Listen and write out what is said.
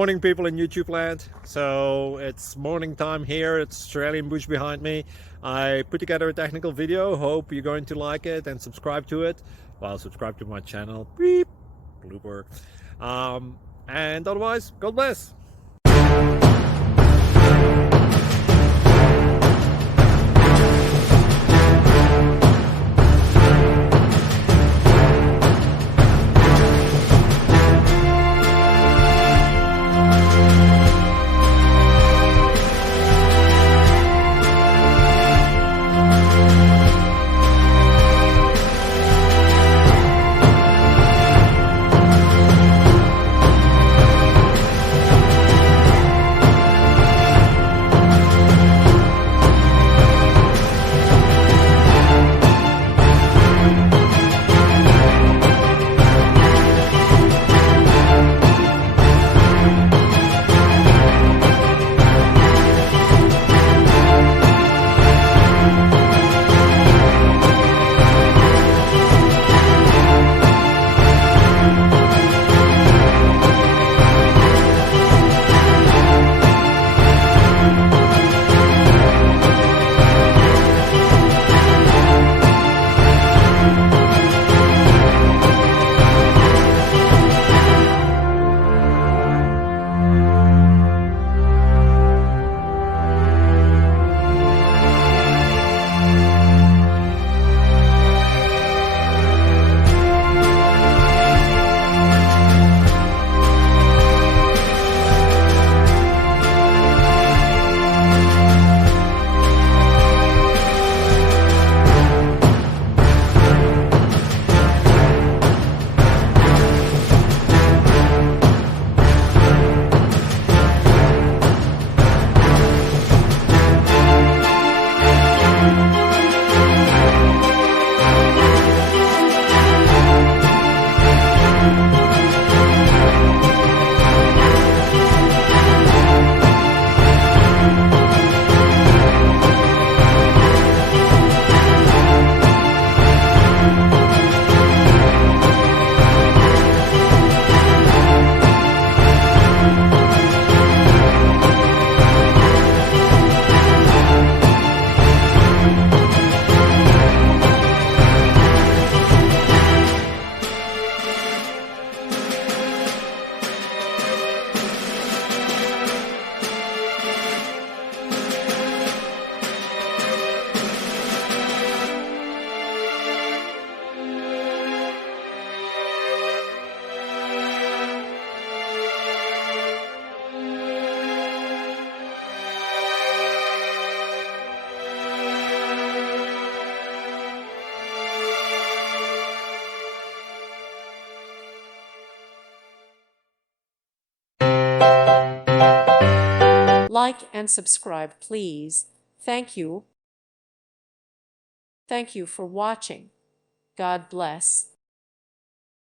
Morning people in YouTube land. So it's morning time here. It's Australian bush behind me. I put together a technical video. Hope you're going to like it and subscribe to it. Well, subscribe to my channel. Beep. Blooper. And otherwise, God bless. Like and subscribe, please. Thank you. Thank you for watching. God bless.